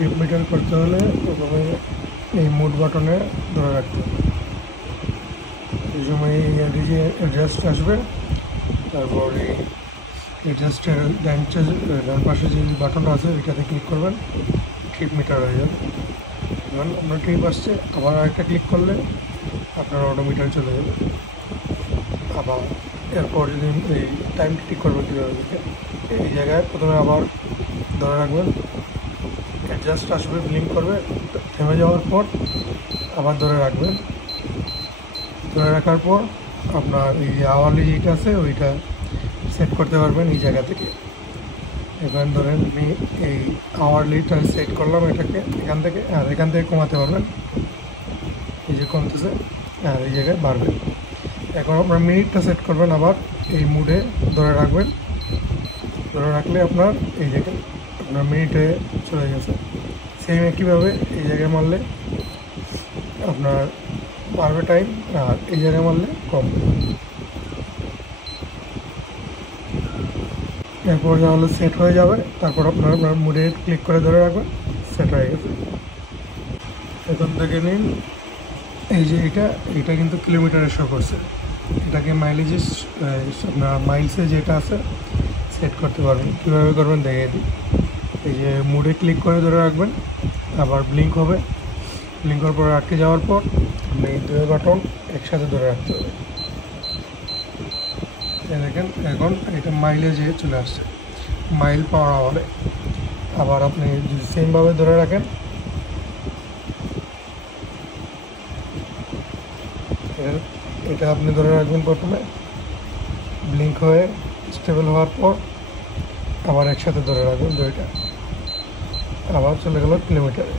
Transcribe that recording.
Trip meter করতে হলে প্রথমে এই মোড বাটনে ধরে রাখতে হবে। এই সময় এই অ্যাডজাস্ট আসবে, তারপর এই অ্যাডজাস্টের ডান পাশে যে বাটনটা আছে ওইটাতে ক্লিক করবেন, ট্রিপ মিটার হয়ে যাবে। এবং আপনার ট্রিপ আসছে, আবার আরেকটা ক্লিক করলে আপনার অটোমিটার চলে যাবে। আবার এরপর যদি এই টাইমটা ঠিক করবেন কীভাবে, এই জায়গায় প্রথমে আবার ধরে রাখবেন, অ্যাডজাস্ট আসবে, ব্লিঙ্ক করবে, থেমে যাওয়ার পর আবার ধরে রাখবেন। ধরে রাখার পর আপনার এই আওয়ারলি যেটা আছে ওইটা সেট করতে পারবেন এই জায়গা থেকে। এবার ধরেন আমি এই আওয়ারলিটা সেট করলাম এটাকে এখান থেকে, আর এখান থেকে কমাতে পারবেন, এই যে কমতেছে আর এই জায়গায় বাড়বে। এখন আপনার মিনিটটা সেট করবেন, আবার এই মুডে ধরে রাখবেন। ধরে রাখলে আপনার এই জায়গায় আপনার মিনিটে চলে গেছে। সেম একইভাবে এই জায়গায় মারলে আপনার বাড়বে টাইম, আর এই জায়গায় মারলে কমবে। এরপর যা হলো সেট হয়ে যাবে, তারপর আপনার মুডে ক্লিক করে ধরে রাখবেন, সেট হয়ে গেছে। এখন থেকে নিন এই যে এটা কিন্তু কিলোমিটারে শো করছে, এটাকে মাইলেজে আপনার মাইলসে যেটা আছে সেট করতে পারবেন। কীভাবে করবেন দেখিয়ে দিই। এই যে মুডে ক্লিক করে ধরে রাখবেন, আবার ব্লিঙ্ক হবে, ব্লিঙ্ক করার পর আটকে যাওয়ার পর আপনি এই দুই বাটন একসাথে ধরে রাখতে হবে। দেখেন এখন এটা মাইলেজে চলে আসছে, মাইল পাওয়ার আওয়ারে। আবার আপনি যদি সেমভাবে ধরে রাখেন, এটা আপনি ধরে রাখবেন প্রথমে, ব্লিঙ্ক হয়ে স্টেবল হওয়ার পর আবার একসাথে ধরে রাখবেন দুইটা, আবার চলে গেল কিলোমিটারে।